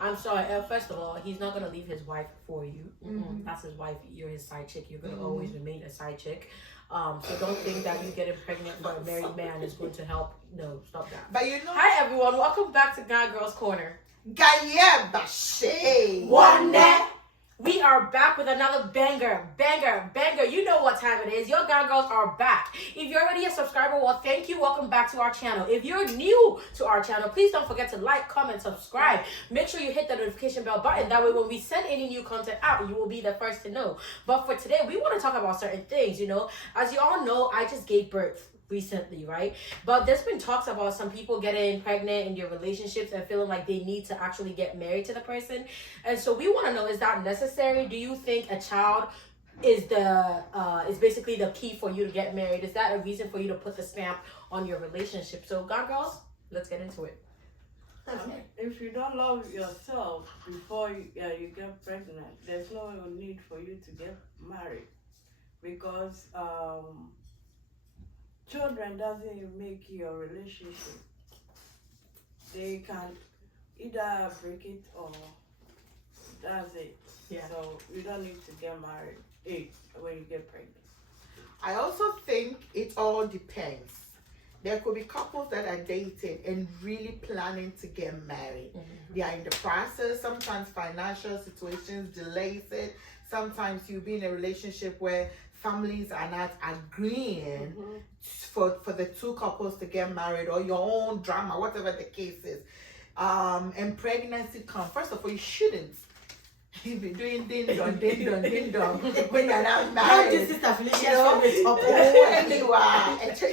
I'm sorry. First of all, he's not gonna leave his wife for you. That's his wife. You're his side chick. You're gonna always remain a side chick. So don't think that you getting pregnant for a married man is going to help. No, stop that. But you know, Hi everyone, welcome back to God Girls Corner. Gaye Bashe. One net. We are back with another banger. You know what time it is. Your God Girls are back. If you're already a subscriber, well, thank you. Welcome back to our channel. If you're new to our channel, please don't forget to like, comment, subscribe. Make sure you hit the notification bell button. That way, when we send any new content out, you will be the first to know. But for today, we want to talk about certain things, you know. As you all know, I just gave birth recently, right? But there's been talks about some people getting pregnant in their relationships and feeling like they need to actually get married to the person. And so we want to know, is that necessary? Do you think a child is basically the key for you to get married? Is that a reason for you to put the stamp on your relationship? So God Girls, let's get into it. If you don't love yourself before you get pregnant, there's no need for you to get married, because children doesn't make your relationship. They can either break it or that's it. Yeah. So you don't need to get married when you get pregnant. I also think it all depends. There could be couples that are dating and really planning to get married. They are in the process. Sometimes financial situations delays it. Sometimes you'll be in a relationship where families are not agreeing for the two couples to get married, or your own drama, whatever the case is. And pregnancy comes. First of all, you shouldn't be doing ding dong when you're not married. This is the Felicia's You know? favorite topic.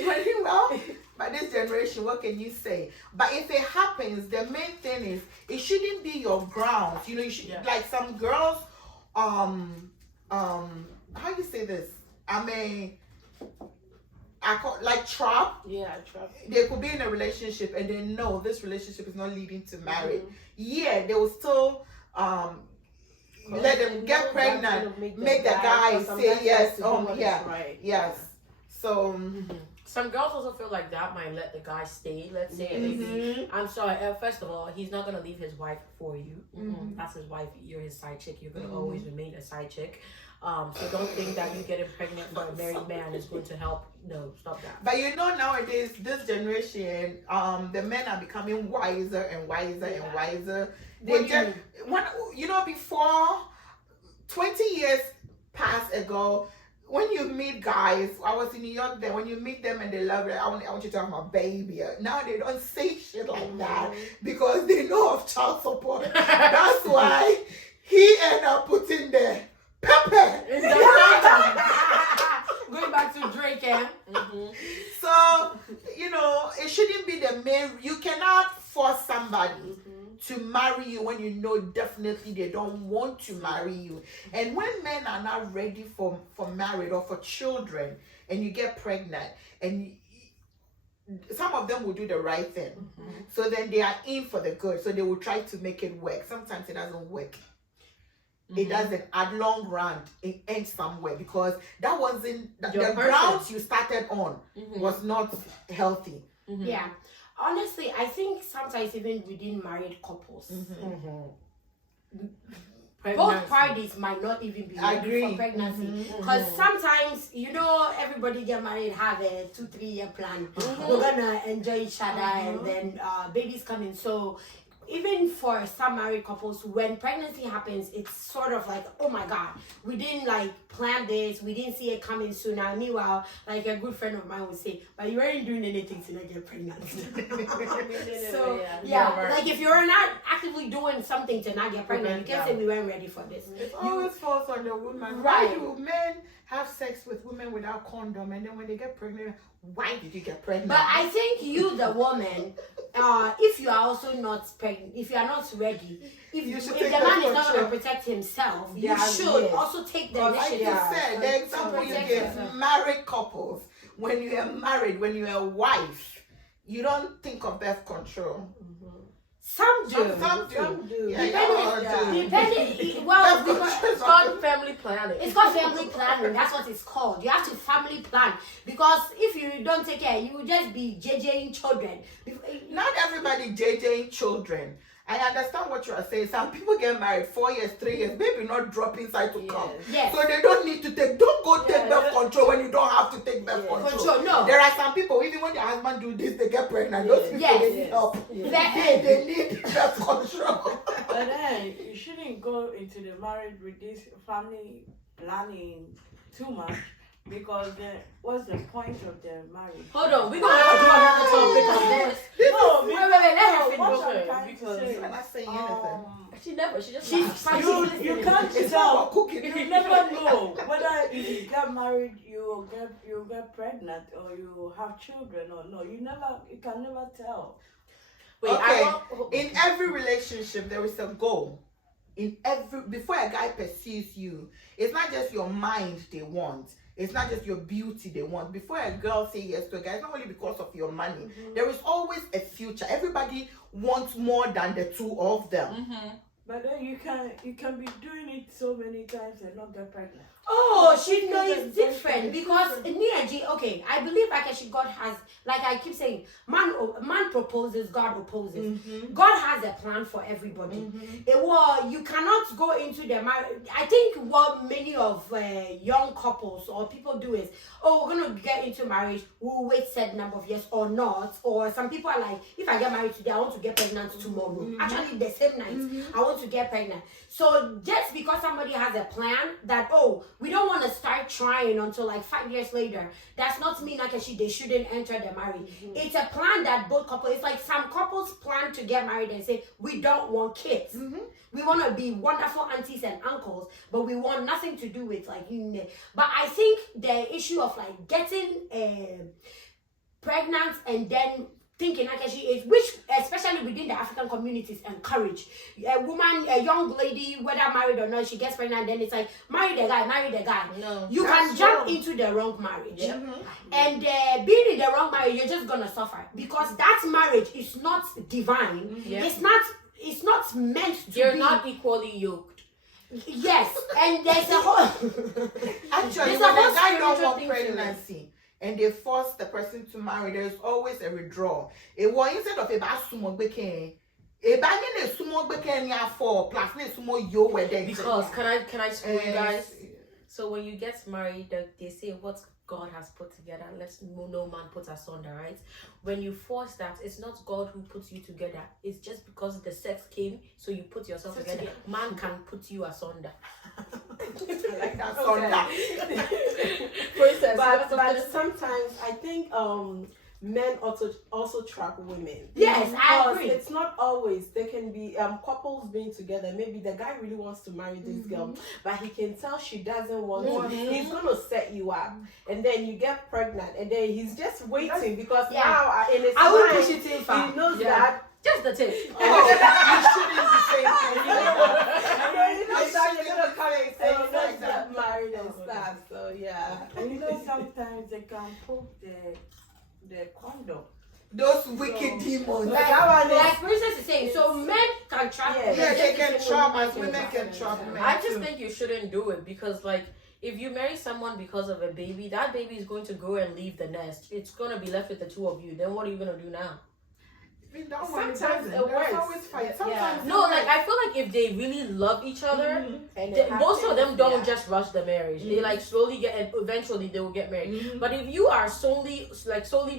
You are doing well. By this generation, what can you say? But if it happens, the main thing is it shouldn't be your grounds. You know, you should like some girls. How you say this? I call like trap. Yeah, trap. They could be in a relationship and they know this relationship is not leading to marriage. Yeah, they will still let them get pregnant, make the guy say yes. Yes. So some girls also feel like that might let the guy stay. Let's say maybe, I'm sorry. First of all, he's not gonna leave his wife for you. That's his wife. You're his side chick. You're gonna always remain a side chick. So don't think that you getting pregnant for a married man is going to help. No, stop that. But you know, nowadays, this generation, the men are becoming wiser and wiser and wiser. Before 20 years past ago, when you meet guys, I was in New York then, when you meet them and they love it, I want you to have my baby. Now they don't say shit like that because they know of child support. That's why he ended up putting the pepper. Going back to Drake, So, you know, it shouldn't be the main. You cannot force somebody to marry you when you know definitely they don't want to marry you. And when men are not ready for marriage or for children, and you get pregnant, and some of them will do the right thing. So then they are in for the good. So they will try to make it work. Sometimes it doesn't work. It doesn't. At long run, it ends somewhere because that wasn't the ground you started on was not healthy. Yeah. Honestly, I think sometimes even within married couples, both parties might not even be ready for pregnancy. Because sometimes, you know, everybody get married, have a 2-3 year plan. We're gonna enjoy each other and then babies coming. So even for some married couples, when pregnancy happens, it's sort of like, oh my God, we didn't like plan this, we didn't see it coming sooner. Meanwhile, like a good friend of mine would say, but you weren't doing anything to not get pregnant. So like if you're not actively doing something to not get pregnant, you can't say we weren't ready for this. It always falls on the woman. Right. Why do men have sex with women without condom, and then when they get pregnant, why did you get pregnant? But I think you, the woman, if you are also not pregnant, if you are not ready, if the man is not going to protect himself, you should also take the initiative. Like you said, the example you give, married couples, when you are married, when you are a wife, you don't think of birth control. Some do. Some do. Depending. Well, it's called family planning. It's called family planning. That's what it's called. You have to family plan, because if you don't take care, you will just be JJing children. Not everybody JJing children. I understand what you are saying. Some people get married 4 years, 3 years, maybe not drop inside to come. Yes. So they don't need to don't go take birth control when you don't have to take birth control. No. There are some people, even when their husband do this, they get pregnant. Those people, they need help. They need birth control. But then you shouldn't go into the marriage with this family planning too much, because then what's the point of the marriage? Hold on, we're gonna have to do another topic on this. No, wait, let her finish. what I'm Okay, trying to because say, I'm not saying anything. She just you can't It's tell. about cooking. You never know whether if you get married, you get pregnant or you have children or no. You can never tell. Wait, Okay. In every relationship, there is a goal. Before a guy pursues you, it's not just your mind they want. It's not just your beauty they want. Before a girl say yes to a guy, it's not only because of your money. There is always a future. Everybody wants more than the two of them. But then you can be doing it so many times and not get pregnant. Oh, she knows different because okay, I believe like God has, like I keep saying, man proposes, God opposes. God has a plan for everybody. You cannot go into the marriage. I think what many of young couples or people do is, we're gonna get into marriage, we'll wait certain number of years or not. Or some people are like, if I get married today, I want to get pregnant tomorrow. Actually, the same night, I want to get pregnant. So just because somebody has a plan that, we don't want to start trying until like 5 years later, that's not mean like they shouldn't enter the marriage. It's a plan that both couples, it's like some couples plan to get married and say, we don't want kids. We want to be wonderful aunties and uncles, but we want nothing to do with like, but I think the issue of like getting pregnant and then thinking like she is, which especially within the African communities encourage a woman, a young lady, whether married or not, she gets pregnant, then it's like marry the guy. No, you can jump into the wrong marriage, and being in the wrong marriage, you're just gonna suffer because that marriage is not divine. It's not meant to. You're be. not equally yoked. Yes, and there's a whole. Actually, There's when a whole a guy don't spiritual want thing to it. pregnancy and they force the person to marry, there's always a withdrawal. It was instead of a sumo beke, a banging a sumo beke for plus ne sumo yo wedding. Because can I school you guys? So when you get married, they say what God has put together, no man put asunder, right? When you force that, it's not God who puts you together. It's just because the sex came, so you put yourself together. Man can put you asunder. I like that asunder. But sometimes I think men also trap women. Yes, I agree. It's not always. There can be couples being together. Maybe the guy really wants to marry this girl, but he can tell she doesn't want to. He's gonna set you up, and then you get pregnant, and then he's just waiting because now in his I will mind, push it in far. he knows that. Just the tip. You shouldn't be saying You know that you're gonna come and say Oh, you don't get married and stuff. So yeah. And sometimes they can put the condom. those wicked demons. Like Princess is saying, so men can trap. Yeah, they can trap as women can trap men. I just too. think you shouldn't do it because, like, if you marry someone because of a baby, that baby is going to grow and leave the nest. It's gonna be left with the two of you. Then what are you gonna do now? Sometimes it works. Always fight. Yeah. Sometimes No, like I feel like if they really love each other, most of them don't just rush the marriage. They like slowly get, and eventually they will get married. But if you are solely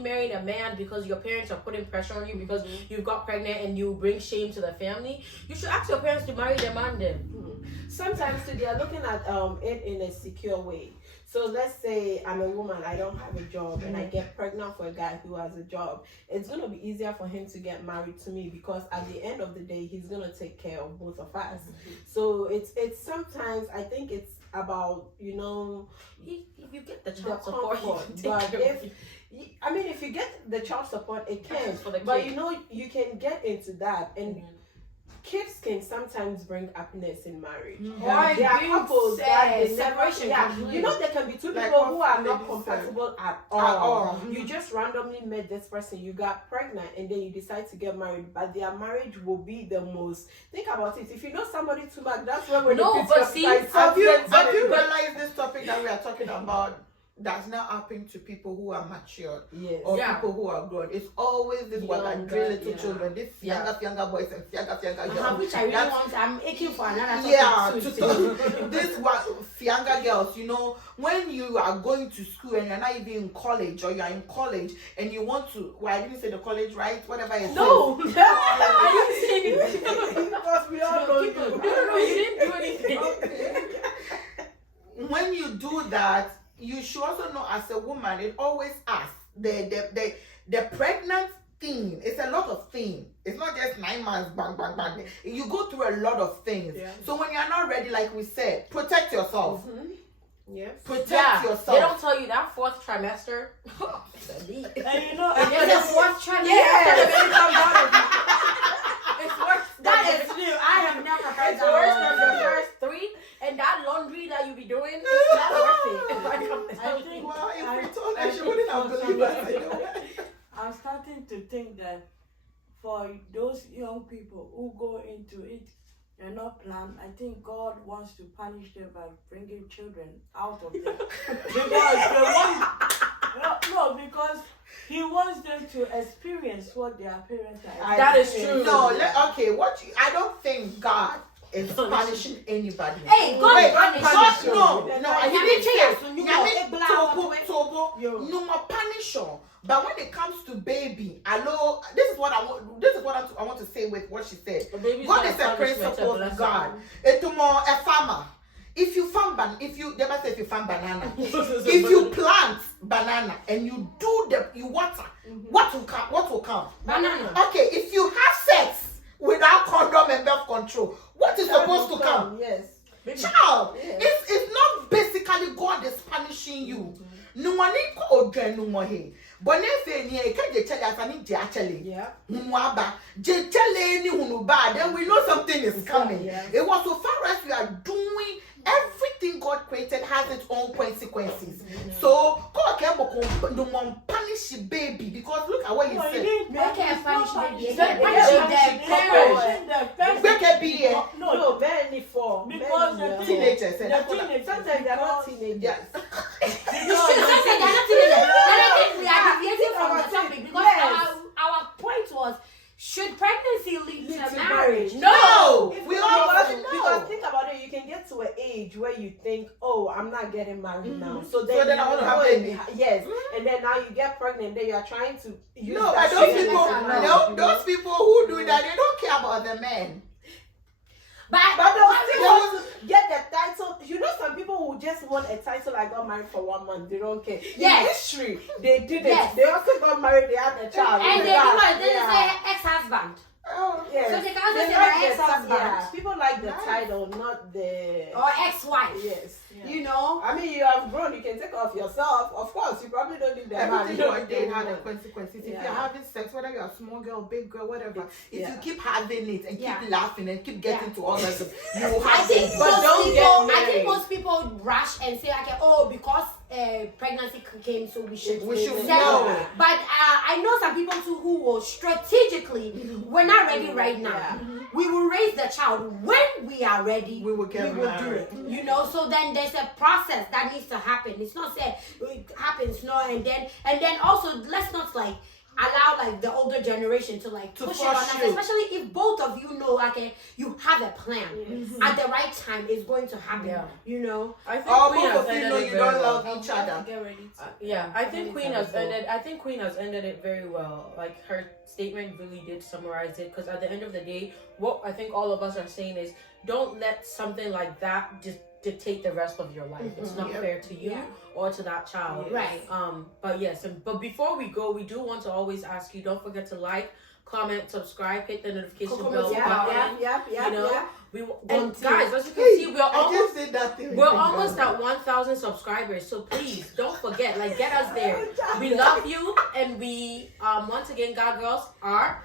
marrying a man because your parents are putting pressure on you because you got pregnant and you bring shame to the family, you should ask your parents to marry the man then. Sometimes too, they are looking at it in a secure way. So let's say I'm a woman, I don't have a job, and I get pregnant for a guy who has a job. It's going to be easier for him to get married to me because at the end of the day, he's going to take care of both of us. So it's sometimes, I think it's about, If you get the the child support, comfort. you But take care of it. if you get the child support, it can. For the But kid. you can get into that, and kids can sometimes bring happiness in marriage. Or There are brings, couples that they separation never, completely. there can be two Like people what who are lady not said. compatible at At all. all. You just randomly met this person, you got pregnant, and then you decide to get married, but their marriage will be the most. Think about it. If you know somebody too much, that's when No, the but see, Have you realized this topic that we are talking about does not happen to people who are mature Yes. or Yeah. people who are grown. It's always this Younger, wagadre little yeah. children, this younger boys and younger girls. Which I really That's- want. I'm aching for another Yeah, topic to soon. this one, younger girls, you know, when you are going to school and you're not even in college or you're in college and you want to, well, I didn't say the college, right? Whatever it No, says. I didn't say anything. Because we all know No, you didn't do anything. When you do that, you should also know as a woman, it always asks the pregnant thing. It's a lot of things. It's not just 9 months, bang, bang, bang. You go through a lot of things. Yeah. So when you're not ready, like we said, protect yourself. Yes. Protect Yeah, yourself. they don't tell you that 4th trimester. And you know, There's a fourth trimester. It's worse. That is new. I have never heard It's that. worse than the first 3, and that laundry that you be doing, it's not worth it. I think Well, if I- we told I her, she think wouldn't have for believed us. some- You know? I'm starting to think that for those young people who go into it and not plan, I think God wants to punish them by bringing children out of them. Because they want, no, because He wants them to experience what their parents are. That is true. No, okay, I don't think God is punishing anybody. Hey, God Wait, punish God, you. no, I didn't say. Nyame Tobo, no more punish her. But when it comes to baby, hello, this is what I want to say with what she said. The baby's God not is a punishment, principle a of blessing. God. It's more a farmer. If you farm they must say if you farm banana. If you plant banana and you water, what will come? Banana. Okay, if you have sex without condom and birth control, what is supposed to come? Yes. Child, Yes. it's not basically God is punishing you. No one no more here. But if you can actually Yeah. then we know something is coming. Yeah. It was so far as we are doing everything God created has its own consequences. So God can no more punish the baby because look at what he No, said. Make her punish baby. It's Make not her punishing punish them. parents. Make it be here. No, barely four. because Barely, the Teenagers. the teenagers, Sometimes they're not teenagers. Yes. It's true. Sometimes they're not teenagers. And I think we are deviating from the topic because Yes. our point was, should pregnancy lead Lead to to marriage? marriage. No, If we you- all because think about it, you can get to an age where you think, oh, I'm not getting married now. So then, then I want to have baby. Yes, and then now you get pregnant, then you are trying to use No, that but those shit people, as a man. those people who do that, they don't care about the men. But they'll still want to get the title. You know, some people who just want a title. I got married for 1 month. They don't care. Yes. In history, they did it. Yes. They also got married. They had a child. And they Yeah. do it. Then Yeah. they say ex-husband. Oh, Yes. So they can also say like my the ex-husband. yeah. People like the Nice. title, not the. Or ex-wife. Yes. You know? I mean, you have grown. You can take off yourself. Of course, you probably don't need that man. everything You you don't did need had a woman. consequences. If Yeah. you're having sex, whether you're a small girl, big girl, whatever, if Yeah. you keep having it and Yeah. keep laughing and keep getting Yeah. to others, you will I have think it. But most don't get people. I married. think most people rush and say like, oh, because pregnancy came, so we should. We should settle. know. But I know some people too who will strategically. We're not ready right now. Yeah. We will raise the child when we are ready. We will get do married. it. You know. So then there's a process that needs to happen. It's not say it happens no, and then also let's not like allow like the older generation to like To push it on force us, you. especially if both of you know like you have a plan at the right time it's going to happen. Yeah. You know. I think Or Queen both has of you ended know it you very don't well. love each other. Get ready to. Yeah, I think Queen has so. ended. I think Queen has ended it very well. Like her statement really did summarize it. Because at the end of the day, what I think all of us are saying is, don't let something like that just dictate the rest of your life. It's not Yep. fair to you Yeah. or to that child. Right. But yes, but before we go, we do want to always ask you. Don't forget to like, comment, subscribe, hit the notification bell button. Yeah. You know, we and Don't guys, as you can Hey, see, we're I almost. just did that thing. We're almost at 1,000 subscribers, so please don't forget, like, get us there. We love you, and we once again, God girls are